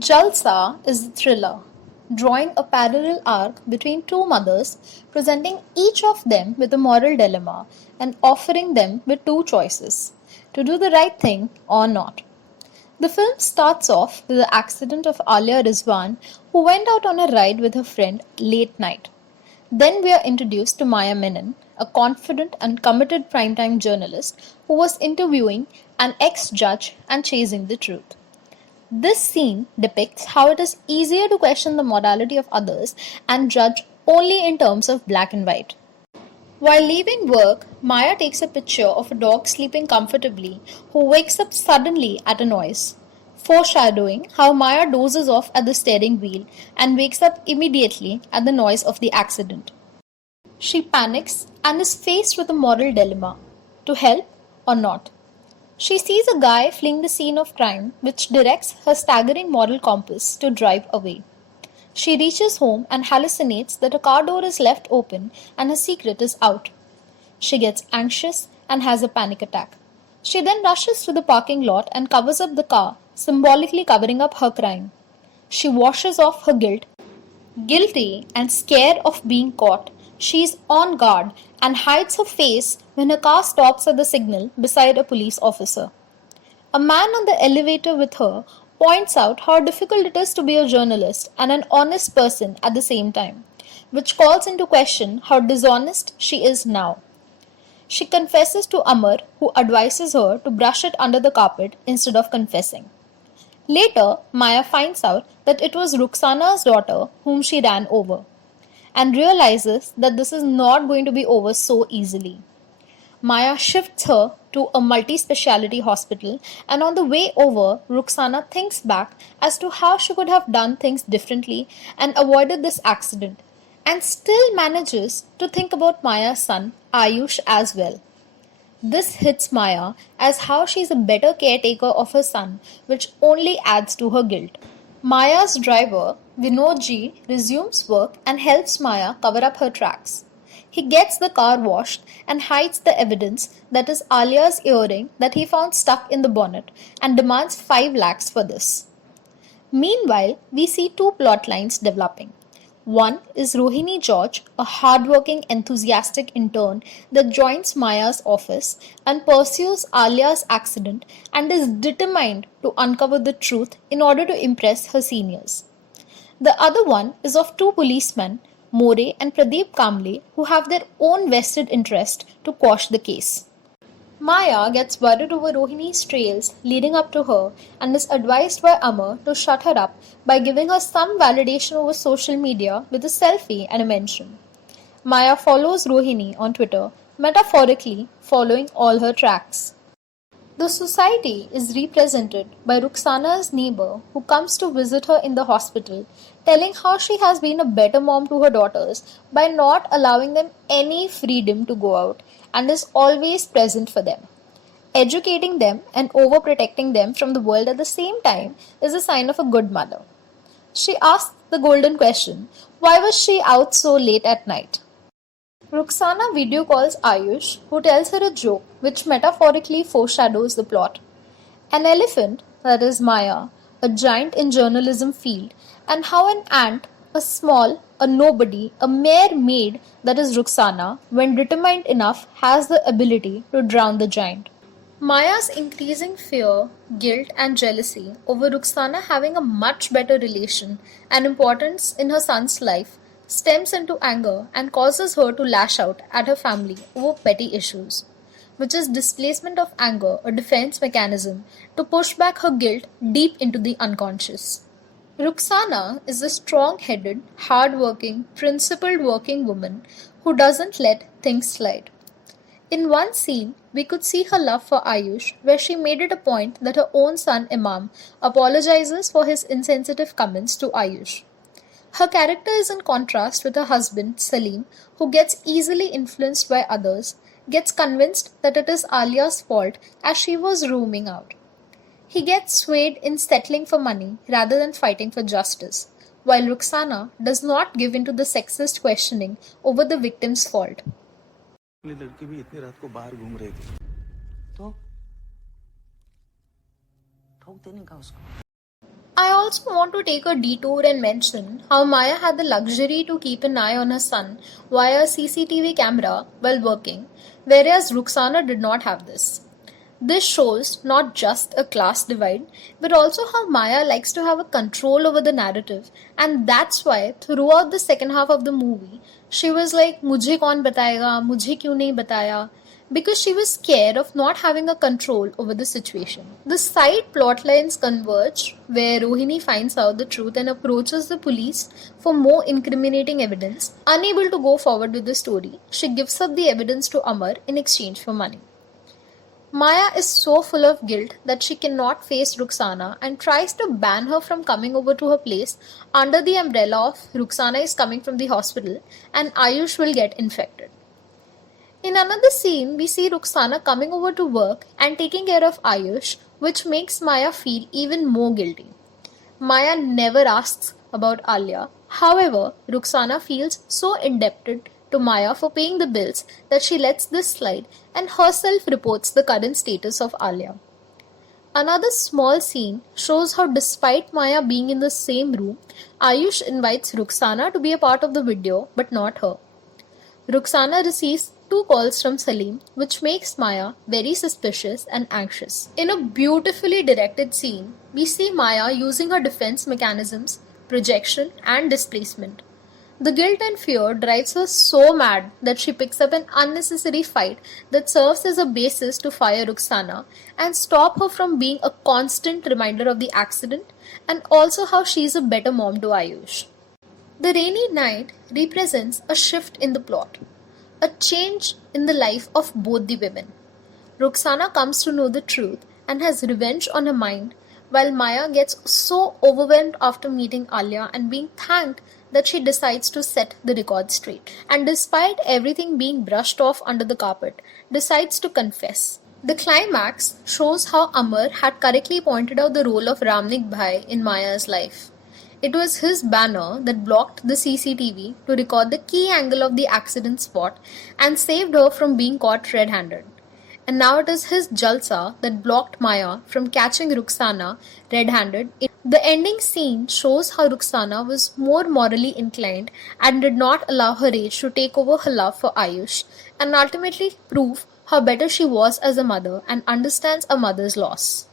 Jalsa is the thriller, drawing a parallel arc between two mothers, presenting each of them with a moral dilemma and offering them with two choices to do the right thing or not. The film starts off with the accident of Alia Rizwan, who went out on a ride with her friend late night. Then we are introduced to Maya Menon, a confident and committed primetime journalist who was interviewing an ex judge and chasing the truth. This scene depicts how it is easier to question the morality of others and judge only in terms of black and white. While leaving work, Maya takes a picture of a dog sleeping comfortably who wakes up suddenly at a noise, foreshadowing how Maya dozes off at the steering wheel and wakes up immediately at the noise of the accident. She panics and is faced with a moral dilemma: to help or not. She sees a guy fleeing the scene of crime, which directs her staggering moral compass to drive away. She reaches home and hallucinates that a car door is left open and her secret is out. She gets anxious and has a panic attack. She then rushes to the parking lot and covers up the car, symbolically covering up her crime. She washes off her guilt. Guilty and scared of being caught, she is on guard and hides her face when her car stops at the signal beside a police officer. A man on the elevator with her points out how difficult it is to be a journalist and an honest person at the same time, which calls into question how dishonest she is now. She confesses to Amar, who advises her to brush it under the carpet instead of confessing. Later, Maya finds out that it was Ruxana's daughter whom she ran over, and realizes that this is not going to be over so easily. Maya shifts her to a multi speciality hospital, and on the way over, Ruxana thinks back as to how she could have done things differently and avoided this accident, and still manages to think about Maya's son, Ayush, as well. This hits Maya as how she is a better caretaker of her son, which only adds to her guilt. Maya's driver, Vinodji, resumes work and helps Maya cover up her tracks. He gets the car washed and hides the evidence, that is Alia's earring that he found stuck in the bonnet, and demands 5 lakhs for this. Meanwhile, we see two plot lines developing. One is Rohini George, a hardworking, enthusiastic intern that joins Maya's office and pursues Alia's accident and is determined to uncover the truth in order to impress her seniors. The other one is of two policemen, More and Pradeep Kamble, who have their own vested interest to quash the case. Maya gets worried over Rohini's trails leading up to her and is advised by Amar to shut her up by giving her some validation over social media with a selfie and a mention. Maya follows Rohini on Twitter, metaphorically following all her tracks. The society is represented by Ruxana's neighbor who comes to visit her in the hospital, telling how she has been a better mom to her daughters by not allowing them any freedom to go out and is always present for them. Educating them and overprotecting them from the world at the same time is a sign of a good mother. She asks the golden question: why was she out so late at night? Ruxana video calls Ayush, who tells her a joke which metaphorically foreshadows the plot. An elephant, that is Maya, a giant in journalism field, and how an ant, a small, a nobody, a mere maid, that is Ruxana, when determined enough, has the ability to drown the giant. Maya's increasing fear, guilt, and jealousy over Ruxana having a much better relation and importance in her son's life stems into anger and causes her to lash out at her family over petty issues, which is displacement of anger, a defense mechanism to push back her guilt deep into the unconscious. Ruxana is a strong headed, hard working, principled working woman who doesn't let things slide. In one scene, we could see her love for Ayush, where she made it a point that her own son Imam apologizes for his insensitive comments to Ayush. Her character is in contrast with her husband, Salim, who gets easily influenced by others, gets convinced that it is Alia's fault as she was roaming out. He gets swayed in settling for money rather than fighting for justice, while Ruxana does not give in to the sexist questioning over the victim's fault. लड़की भी इतनी रात को बाहर घूम रही थी तो ठोक देने का उसको I also want to take a detour and mention how Maya had the luxury to keep an eye on her son via a CCTV camera while working, whereas Ruxana did not have this. This shows not just a class divide, but also how Maya likes to have a control over the narrative, and that's why throughout the second half of the movie, she was like, "Mujhe kaun batayega? Mujhe kyun nahi bataya?" Because she was scared of not having a control over the situation. The side plot lines converge, where Rohini finds out the truth and approaches the police for more incriminating evidence. Unable to go forward with the story, she gives up the evidence to Amar in exchange for money. Maya is so full of guilt that she cannot face Ruxana and tries to ban her from coming over to her place under the umbrella of Ruxana is coming from the hospital and Ayush will get infected. In another scene, we see Ruxana coming over to work and taking care of Ayush, which makes Maya feel even more guilty. Maya never asks about Alia. However, Ruxana feels so indebted to Maya for paying the bills that she lets this slide and herself reports the current status of Alia. Another small scene shows how, despite Maya being in the same room, Ayush invites Ruxana to be a part of the video, but not her. Ruxana receives 2 calls from Salim, which makes Maya very suspicious and anxious. In a beautifully directed scene, we see Maya using her defense mechanisms, projection, and displacement. The guilt and fear drives her so mad that she picks up an unnecessary fight that serves as a basis to fire Ruxana and stop her from being a constant reminder of the accident, and also how she is a better mom to Ayush. The rainy night represents a shift in the plot, a change in the life of both the women. Ruxana comes to know the truth and has revenge on her mind, while Maya gets so overwhelmed after meeting Alia and being thanked that she decides to set the record straight. And despite everything being brushed off under the carpet, decides to confess. The climax shows how Amar had correctly pointed out the role of Ramnik Bhai in Maya's life. It was his banner that blocked the CCTV to record the key angle of the accident spot and saved her from being caught red-handed. And now it is his Jalsa that blocked Maya from catching Ruxana red-handed. The ending scene shows how Ruxana was more morally inclined and did not allow her rage to take over her love for Ayush, and ultimately prove how better she was as a mother and understands a mother's loss.